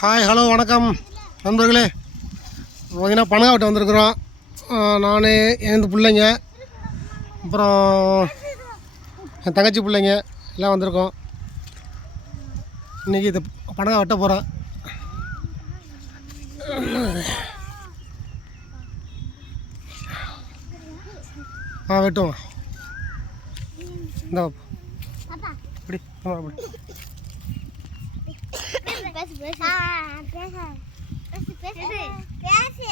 Hi hello வணக்கம். நண்பர்களே பார்த்தீங்கன்னா பனங்காவட்டை வந்திருக்கிறோம். நான் எனது பிள்ளைங்க அப்புறம் என் தங்கச்சி பிள்ளைங்க எல்லாம் வந்திருக்கோம். இன்றைக்கி இது பனகா வெட்ட போகிறேன் ஆ வெட்டுவோம். இந்த இப்படி அப்படி. பேசு பேசு பேசு பேசு பேசு பேசு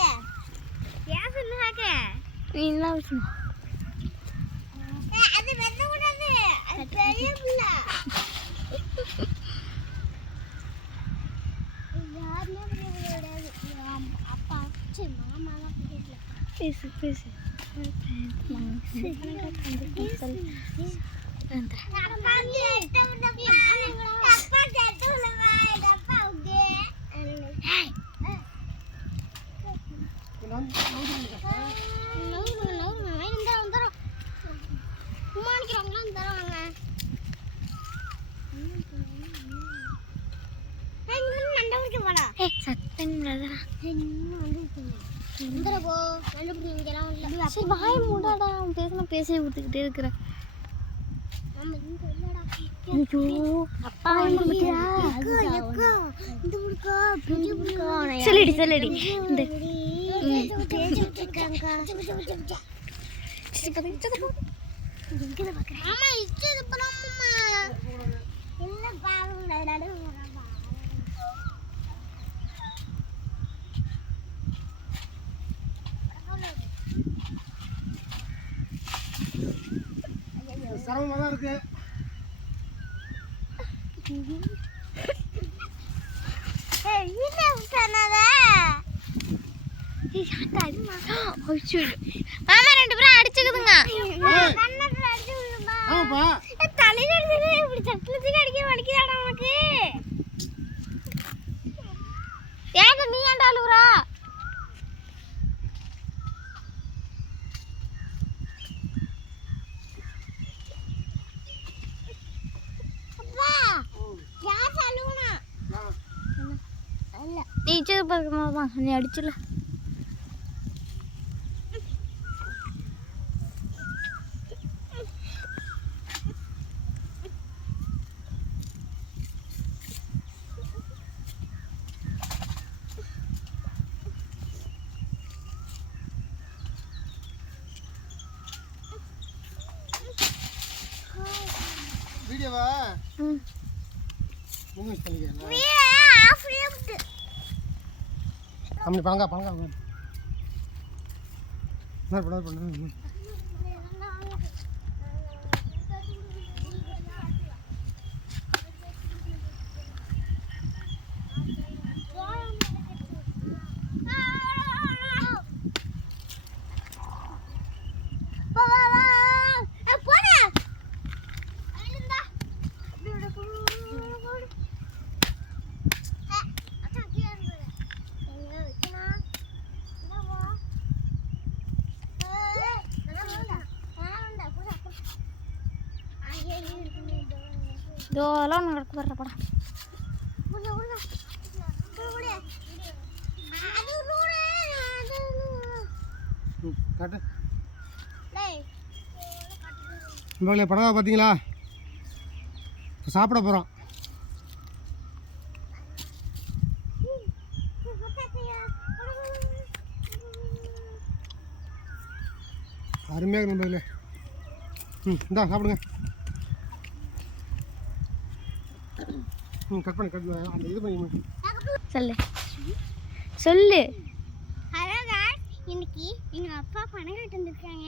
பேசுனாக்க நீ என்ன பேசணும் அது வெட்ட கூடாது அது பெரிய பிள்ளை யாருமே கிடையாது அப்பா சரி மாமா தான் பேசு பேசு வாய் மூடாடா. பேசணும் பேசி விட்டுக்கிட்டே இருக்கிற ஐயோ அப்பா சொல்லிடி சொல்லிடி இந்த சிரமமாக தான் இருக்குது இல்ல விட்டானதா மாமா ரெண்டு பேரும் அடிச்சுக்குதுங்க. தலையில இப்படி சட்டத்துக்கு அடிக்க வலிக்குதாடா உனக்கு ஏங்க நீ ஏன்டா இல்ல டீச்சர் பார்க்கமா நீ அடிச்சுல. வீடியோவா ம். மூவிஸ் லிஃப்ட் அப்படி பழங்கா பழங்கா பண்ண பண்ணு இதோலாம் ஒன்று கிடக்கு வர்ற படம் ம், காட்டு. நண்பர்களே படகா பார்த்தீங்களா இப்போ சாப்பிட போகிறோம் அருமையாக நண்பர்களே. ம் இந்தா சாப்பிடுங்க. கட் பண்ணி கட் பண்ணி அந்த இது பண்ணி சொல்லு. சொல்லு. இன்னைக்கு எங்க அப்பா பணம் கட்டு வந்திருக்காங்க.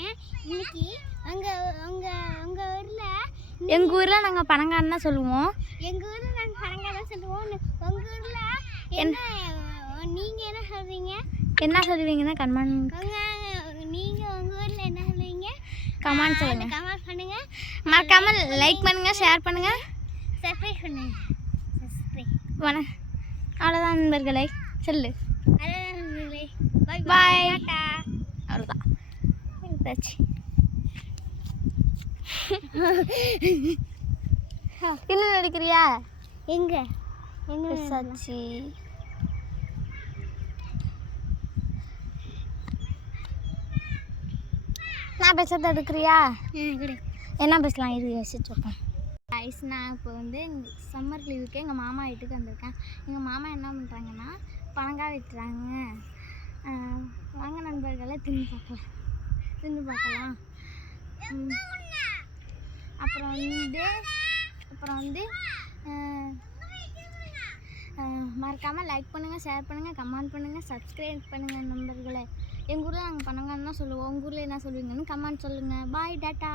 இன்னைக்கு அங்க அங்க அங்க ஊர்ல எங்கள் ஊரில் நாங்கள் பனங்கான்னு தான் சொல்லுவோம். எங்க ஊர்ல நாங்க பணங்கால சொல்லுவோம். உங்க ஊர்ல என்ன நீங்க என்ன சொல்றீங்க? என்ன சொல்லுவீங்கன்னா கண்மான் உங்க நீங்க உங்க ஊர்ல என்ன சொல்லுவீங்க? கமெண்ட் சொல்லுங்கள் கமெண்ட் பண்ணுங்க. மறக்காமல் லைக் பண்ணுங்கள் ஷேர் பண்ணுங்கள் சப்ஸ்கிரைப் பண்ணுங்க. சப்ஸ்கிரைப் வண அவ்வளோதான் நண்பர்களே சொல்லு. பாய் அவ்வளோதான் இல்லை நடிக்கிறியா எங்க? சாச்சி நான் பேசுறது எடுக்கிறியா? என்ன பேசலாம்? இரு யோசிச்சு வைப்பேன் ஐஸ் நான் இப்போ வந்து சம்மர் லீவுக்கு எங்கள் மாமா வீட்டுக்கு வந்திருக்கேன். எங்கள் மாமா என்ன பண்ணுறாங்கன்னா பழங்காய் விட்டுறாங்க வாங்க நண்பர்களை தின்னு பார்க்கலாம். தின்னு பார்க்கலாம். அப்புறம் வந்து அப்புறம் வந்து மறக்காமல் லைக் பண்ணுங்கள் ஷேர் பண்ணுங்கள் கமெண்ட் பண்ணுங்கள் சப்ஸ்கிரைப் பண்ணுங்கள் நண்பர்களை. எங்கள் ஊரில் நாங்கள் பணங்கான்னு தான் சொல்லுவோம். உங்கள் ஊரில் என்ன சொல்லுவீங்கன்னு கமெண்ட் சொல்லுங்கள் பாய் டாட்டா.